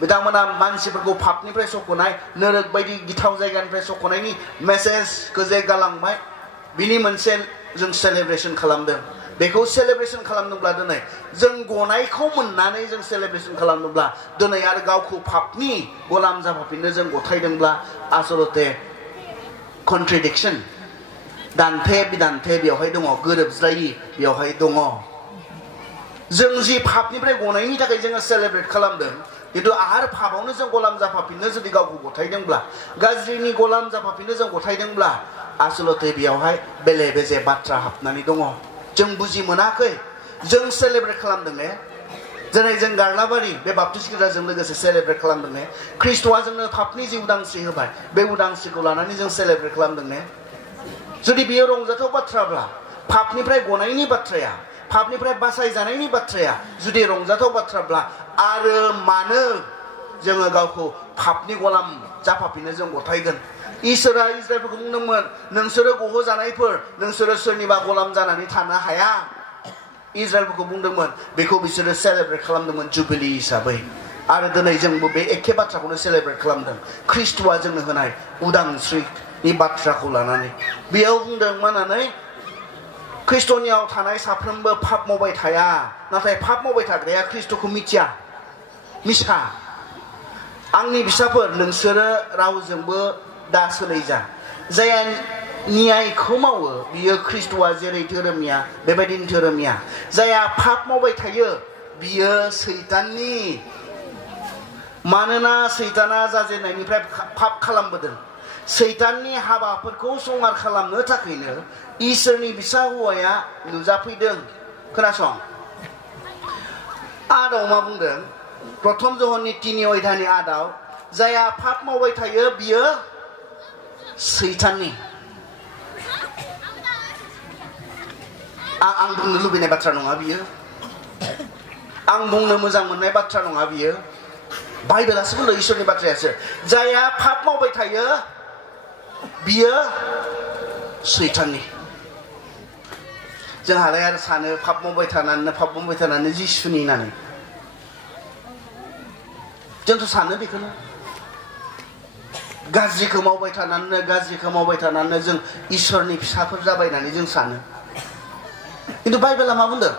बिथांमोना मानसिफोरखौ पापनिफ्राय सख'नाय नरक बायदि गिथाव जायगानिफ्राय सख'नायनि मेसेजखौ जे गालांबाय बिनि मोनसे जों सेलेब्रेसन खालामदों बेखौ सेलेब्रेसन खालामनोब्ला दिनै जों गनायखौ मोननानै जों सेलेब्रेसन खालामनोब्ला दिनै आरो गावखौ पापनि गलाम जाफाफिननो जों गथायदोंब्ला आसलते कन्ट्रेडिक्सन दान्थे बिदान्थे बेवहाय दङ गोरोबज्लायि बेवहाय दङ जों जि पापनिफ्राय गनायनि थाखाय जोङो सेलेब्रेट खालामदों किन्तु आरो पापावनो जों गलाम जाफाफिननो जुदि गावखौ गथायदोंब्ला गाज्रिनि गलाम जाफाफिननो जों गथायदोंब्ला आसलते बेवहाय बेले बेजे बाथ्रा हाबनानै दङ जों बुजि मोनाखै जों सेलेब्रेट खालामदों ने जेरै जों गारलाबारि बे बाप्तिस्ट गिर्जाजों लोगोसे सेलेब्रेट खालामदों ने ख्रिस्ट'आ जोंनो पापनि जि उदांस्रि होबाय बे उदांस्रिखौ लानानै जों सेलेब्रेट खालामदों ने जुदि बेयो रंजाथाव बाथ्राब्ला पापनिफ्राय गनायनि बाथ्राया पापनिफ्राय बासायजानायनि बाथ्राया जुदि रंजाथाव बाथ्राब्ला आरो मानो जोङो गावखौ पापनि गलाम जाफाफिननो जों गथायगोन इसोरा इजराइलफोरखौ बुंदोंमोन नोंसोरो गहोजानायफोर नोंसोरो सोरनिबा गलाम जानानै थानो हाया इजराइलफोरखौ बुंदोंमोन बेखौ बिसोरो सेलेब्रेट खालामदोंमोन जुबिली हिसाबै आरो दिनै जोंबो बे एखे बाथ्राखौनो सेलेब्रेट खालामदों ख्रिस्ट'आ जोंनो होनाय उदांस्रिनि बाथ्राखौ लानानै बेयाव बुंदों मा होननानै ख्रिस्ट'नियाव थानाय साफ्रोमबो पाप मावबाय थाया नाथाय पाप मावबाय थाग्राया ख्रिस्ट'खौ मिथिया मिसा आंनि फिसाफोर नोंसोरो रावजोंबो दा सोलायजा जाया न्यायखौ मावो बियो ख्रिस्ट'आ जेरै धोरोमनिया बेबायदिनो धोरोमनिया जाया पाप मावबाय थायो बियो सैताननि मानोना सैताना जाजेननायनिफ्राय पाप खालामबोदों सैताननि हाबाफोरखौ संगार खालामनो थाखायनो इसोरनि फिसा हौवाया नुजाफैदों खोनासं आदाव मा बुंदों प्रथम जहननि 3 अध्यायनि आदाव जाया पाप मावबाय थायो बियो सैताननि आं बुंनो लुबैनाय बाथ्रा नङा बियो आं बुंनो मोजां मोननाय बाथ्रा नङा बियो बाइबेलासो बुंदों इसोरनि बाथ्रायासो जाया पाप मावबाय थायो बियो सैताननि जोंहालाय आरो सानो पाप मावबाय थानानै जिसुनि होननानै जोंथ' सानो बेखौनो गाज्रिखौ मावबाय थानानै जों इसोरनि फिसाफोर जाबाय होननानै जों सानो किन्तु बाइबेला मा बुंदों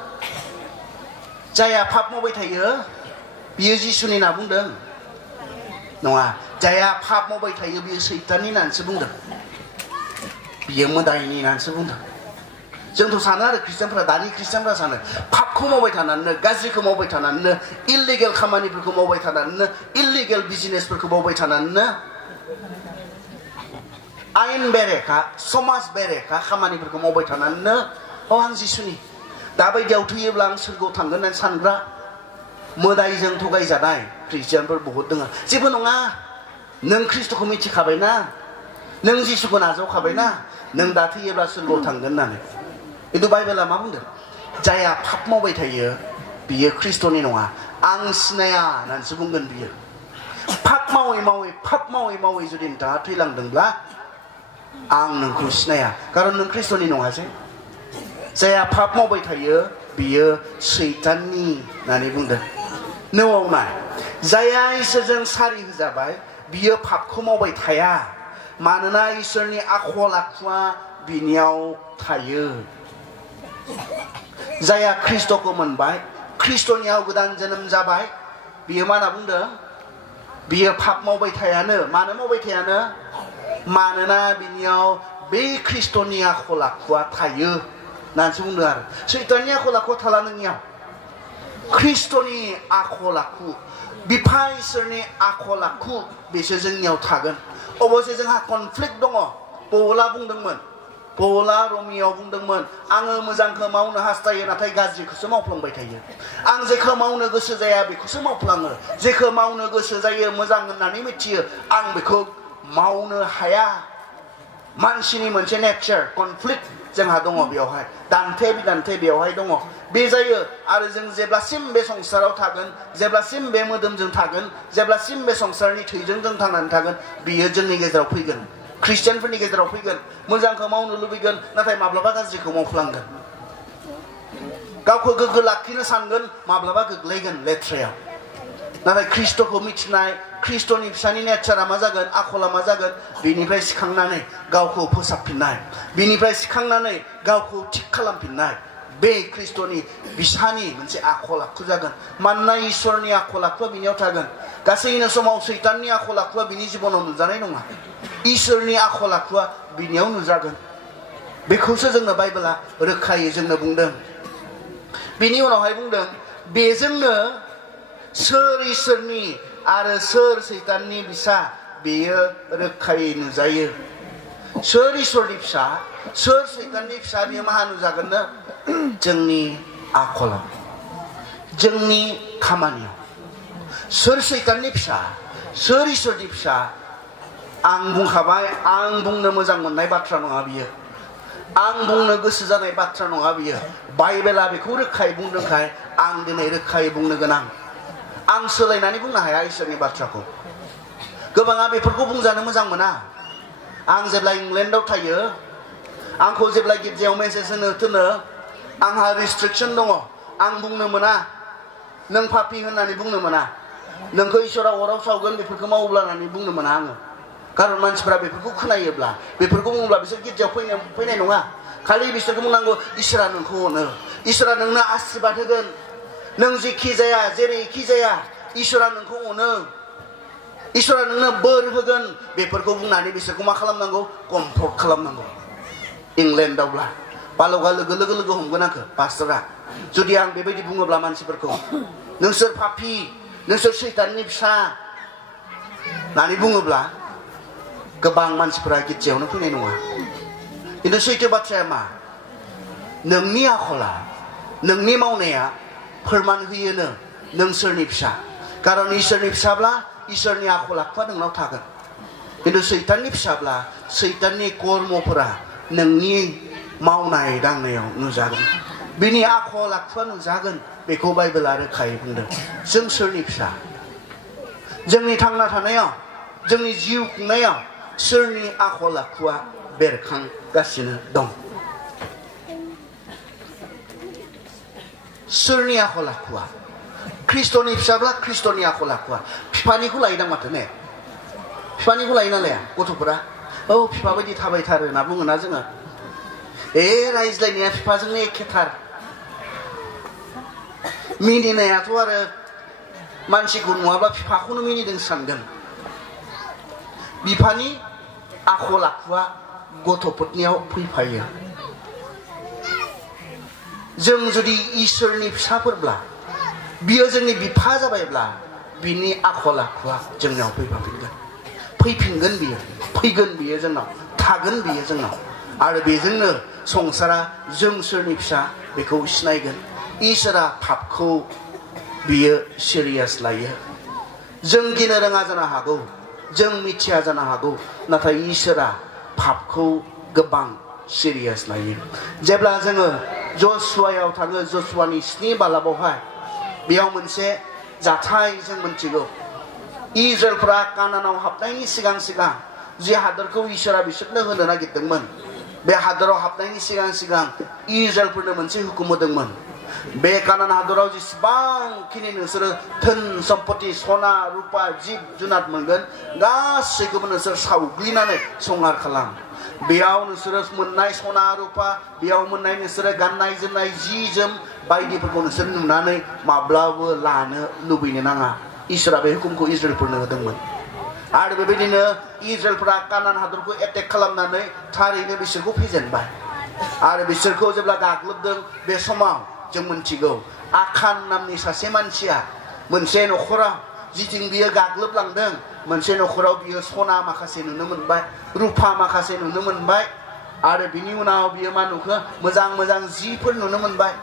जाया पाप मावबाय थायो बियो जिसुनि होनना बुंदों नङा जाया पाप मावबाय थायो बियो सैताननि होननानैसो बुंदों बियो मोदायनि होननानैसो बुंदों जोंथ' सानो आरो ख्रिस्टियानफ्रा दानि ख्रिस्टियानफ्रा सानो पापखौ मावबाय थानानैनो गाज्रिखौ मावबाय थानानैनो इल्लिगेल खामानिफोरखौ मावबाय थानानैनो इल्लिगेल बिजनेसफोरखौ मावबाय थानानैनो आयेन बेरेखा समाज बेरेखा खामानिफोरखौ मावबाय थानानैनो आं जिसुनि दाबायदियाव थैयोब्ला आं सोरगोआव थांगोन होननानै सानग्रा मोदायजों थगायजानाय ख्रिस्टियानफोर बहुद दङ जेबो नङा नों ख्रिस्ट'खौ मिथिखाबायना नों जिसुखौ नाजावखाबायना नों दा थैयोब्ला सोरगोआव थांगोन होननानै किन्तु बाइबेला मा बुंदों जाया पाप मावबाय थायो बियो ख्रिस्ट'नि नङा आं सिनाया होननानैसो बुंगोन बियो पाप मावै मावै जुदि नोंथाङा थैलांदोंब्ला आं नोंखौ सिनाया खारन नों ख्रिस्ट'नि नङासै जाया पाप मावबाय थायो बियो सैताननि होननानै बुंदों न'आव नाय जाया इसोरजों सारि होजाबाय बियो पापखौ मावबाय थाया मानोना इसोरनि आखल आखुआ बिनियाव थायो जाया ख्रिस्ट'खौ मोनबाय ख्रिस्ट'नियाव गोदान जोनोम जाबाय बियो मा होनना बुंदों बियो पाप मावबाय थायानो मानो मावबाय थायानो मानोना बिनियाव बे ख्रिस्ट'नि आखल आखुआ थायो होननानैसो बुंदों आरो सैताननि आखल आखुआ थाला नोंनियाव ख्रिस्ट'नि आखल आखु बिफा इसोरनि आखल आखु बेसो जोंनियाव थागोन अबसे जोंहा कनफ्लिक्ट दङ पौला बुंदोंमोन पौला रमियाव बुंदोंमोन आङो मोजांखौ मावनो हास्थायो नाथाय गाज्रिखौसो मावफ्लांबाय थायो आं जेखौ मावनो गोसो जाया बेखौसो मावफ्लाङो जेखौ मावनो गोसो जायो मोजां होननानै मिथियो आं बेखौ मावनो हाया मानसिनि मोनसे नेचार कनफ्लिक्ट जोंहा दङ बेवहाय दान्थे बिदान्थे बेवहाय दङ बे जायो आरो जों जेब्लासिम बे संसाराव थागोन जेब्लासिम बे मोदोमजों थागोन जेब्लासिम बे संसारनि थैजों जों थांनानै थागोन बियो जोंनि गेजेराव फैगोन ख्रिस्टियानफोरनि गेजेराव फैगोन मोजांखौ मावनो लुबैगोन नाथाय माब्लाबा गाज्रिखौ मावफ्लांगोन गावखौ गोग्गो लाखिनो सानगोन माब्लाबा गोग्लैगोन लेथ्रायाव नाथाय ख्रिस्ट'खौ मिथिनाय ख्रिस्ट'नि फिसानि नेचारा मा जागोन आखला मा जागोन बिनिफ्राय सिखांनानै गावखौ फोसाबफिननाय बिनिफ्राय सिखांनानै गावखौ थिग खालामफिननाय बे ख्रिस्ट'नि बिसानि मोनसे आखल आखु जागोन मानोना इसोरनि आखल आखुआ बिनियाव थागोन गासैनो समाव सैताननि आखल आखुआ बिनि जिबनाव नुजानाय नङा इसोरनि आखल आखुआ बिनियाव नुजागोन बेखौसो जोंनो बाइबेला रोखायै जोंनो बुंदों बिनि उनावहाय बुंदों बेजोंनो सोर इसोरनि आरो सोर सैताननि बिसा बेयो रोखायै नुजायो सोर इसोरनि फिसा सोर सैताननि फिसा बेयो मा नुजागोननो जोंनि आखलाव जोंनि खामानियाव सोर सैताननि फिसा सोर इसोरनि फिसा आं बुंखाबाय आं बुंनो मोजां मोननाय बाथ्रा नङा बियो आं बुंनो गोसो जानाय बाथ्रा नङा बियो बाइबेला बेखौ रोखायै बुंदोंखाय आं दिनै रोखायै बुंनो गोनां आं सोलायनानै बुंनो हाया इसोरनि बाथ्राखौ गोबाङा बेफोरखौ बुंजानो मोजां मोना आं जेब्ला इंलेन्डआव थायो आंखौ जेब्ला गिर्जायाव मेसेज होनो थिनो आंहा रिस्ट्रिक्सन दङ आं बुंनो मोना नों पापि होननानै बुंनो मोना नोंखौ इसोरा अराव सावगोन बेफोरखौ मावोब्ला होननानै बुंनो मोना आङो खारन मानसिफोरा बेफोरखौ खोनायोब्ला बेफोरखौ बुङोब्ला बिसोर गिर्जायाव फैनाय नङा खालि बिसोरखौ बुंनांगौ इसोरा नोंखौ अनो इसोरा नोंनो आशीर्बाद होगोन नों जेखि जाया जेरैखि जाया इसोरा नोंखौ अनो इसोरा नोंनो बोर होगोन बेफोरखौ बुंनानै बिसोरखौ मा खालामनांगौ कमफर्ट खालामनांगौ इंलेन्डआवब्ला बालगा लोगो लोगो हमगोन आंखौ पास्टरा जुदि आं बेबायदि बुङोब्ला मानसिफोरखौ नोंसोर पापि नोंसोर सैताननि फिसा होननानै बुङोब्ला गोबां मानसिफोरा गिर्जायावनो फैनाय नङा खिन्थु सैथो बाथ्राया मा नोंनि आखला नोंनि मावनाया फोरमान होयोनो नों सोरनि फिसा खारन इसोरनि फिसाब्ला इसोरनि आखल आखुआ नोंनाव थागोन खिन्थु सैताननि फिसाब्ला सैताननि कर्मफोरा नोंनि मावनाय दांनायाव नुजागोन बिनि आखल आखुआ नुजागोन बेखौ बाइबेला रोखायै बुंदों जों सोरनि फिसा जोंनि थांना थानायाव जोंनि जिउ खुंनायाव सोरनि आखल आखुआ बेरखांगासिनो दं सोरनि आखल आखुआ ख्रिस्ट'नि फिसाब्ला ख्रिस्ट'नि आखल आखुआ बिफानिखौ लायोदां माथो ने बिफानिखौ लायो ना लाया गथ'फोरा औ बिफा बायदि थाबायथारो होनना बुङोना जोङो रायज्लायनाया बिफाजोंनो एखेथार मिनिनायाथ' आरो मानसिखौ नङाब्ला बिफाखौनो मिनिदों सानगोन बिफानि आखल आखुआ गथ'फोरनियाव फैफायो जों जुदि इसोरनि फिसाफोरब्ला बियो जोंनि बिफा जाबायब्ला बिनि आखल आखुआ जोंनाव फैफिनगोन बियो फैगोन बियो जोंनाव थागोन बियो जोंनाव आरो बेजोंनो संसारा जों सोरनि फिसा बेखौ सिनायगोन इसोरा पापखौ बियो सिरियास लायो जों गिनो रोङा जानो हागौ जों मिथिया जानो हागौ नाथाय इसोरा पापखौ गोबां सिरियास लायो जेब्ला जोङो जसुवायाव थाङो जसुवानि 7 बालाबावहाय बेयाव मोनसे जाथाय जों मोनथिगौ इजराइलफोरा कानानाव हाबनायनि सिगां जि हादरखौ इसोरा बिसोरनो होनो नागिरदोंमोन बे हादराव हाबनायनि सिगां इजराइलफोरनो मोनसे हुकुम होदोंमोन बे कानान हादराव जेसेबांखिनि नोंसोरो धोन सम्पति सना रुपा जिब जुनार मोनगोन गासैखौबो नोंसोर सावग्लिनानै संहार खालाम बेयाव नोंसोरो मोननाय सना रुपा बेयाव मोननाय नोंसोरो गाननाय जोमनाय जि जोम बायदिफोरखौ नोंसोर नुनानै माब्लाबो लानो लुबैनो नाङा इसोरा बे हुकुमखौ इजराइलफोरनो होदोंमोन आरो बेबायदिनो इजराइलफोरा कानान हादरखौ एटेक खालामनानै थारैनो बिसोरखौ फेजेनबाय आरो बिसोरखौ जेब्ला गाग्लोबदों बे समाव जों मोनथिगौ आखान नामनि सासे मानसिया मोनसे नखराव जिथिं बियो गाग्लोबलांदों मोनसे नखराव बियो सना माखासे नुनो मोनबाय रुपा माखासे नुनो मोनबाय आरो बिनि उनाव बियो मा नुखो मोजां जिफोर नुनो मोनबाय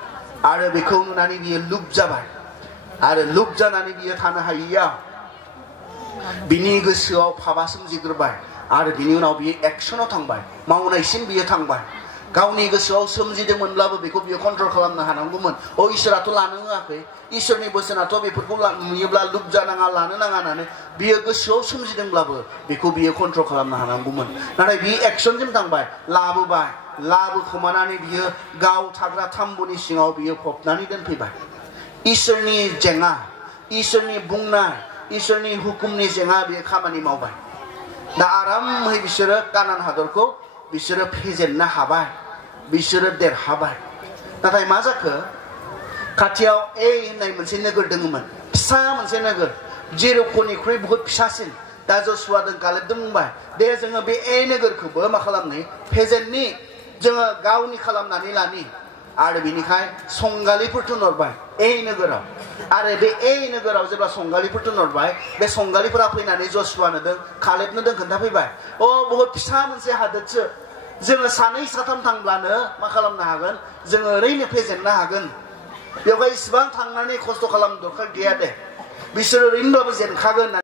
आरो बेखौ नुनानै बियो लुब जाबाय आरो लुब जानानै बियो थानो हायैयाव बिनि गोसोआव पापा सोमजिग्रोबाय आरो बिनि उनाव बियो एक्सनाव थांबाय मावनायसिम बियो थांबाय गावनि गोसोआव सोमजिदोंमोनब्लाबो बेखौ बियो कन्ट्रल खालामनो हानांगौमोन इसोराथ' लानो होआखै इसोरनि बोसोनाथ' बेफोरखौ नुयोब्ला लुब जानाङा लानो नाङा होननानै बियो गोसोआव सोमजिदोंब्लाबो बेखौ बियो कन्ट्रल खालामनो हानांगौमोन नाथाय बियो एक्सनसिम थांबाय लाबोखोमानानै बियो गाव थाग्रा थाम्बुनि सिङाव बियो फबनानै दोनफैबाय इसोरनि जेंना इसोरनि बुंनाय इसोरनि हुकुमनि जेङा बे खामानि मावबाय दा आरामै बिसोरो कानान हादरखौ बिसोरो फेजेननो हाबाय बिसोरो देरहाबाय नाथाय मा जाखो खाथियाव होननाय मोनसे नोगोर दङमोन फिसा मोनसे नोगोर जेरिख'निख्रुइ बहुत फिसासिन दा जसुवाजों कालेबजों बुंबाय दे जोङो बे नोगोरखौबो मा खालामनि फेजेननि जोङो गावनि खालामनानै लानि आरो बिनिखाय संगालिफोर थिनहरबाय नोगोराव आरो बे नोगोराव जेब्ला संगालिफोर थिनहरबाय बे संगालिफोरा फैनानै जसुवानो कालेबनो खोन्थाफैबाय बहुत फिसा मोनसे हादोरसो जोङो सानै साथाम थांब्लानो मा खालामनो हागोन जोङो ओरैनो फेजेननो हागोन बेवहाय इसिबां थांनानै खस्थ' खालामनो दरखार गैया दे बिसोरो ओरैनोबाबो जेनखागोन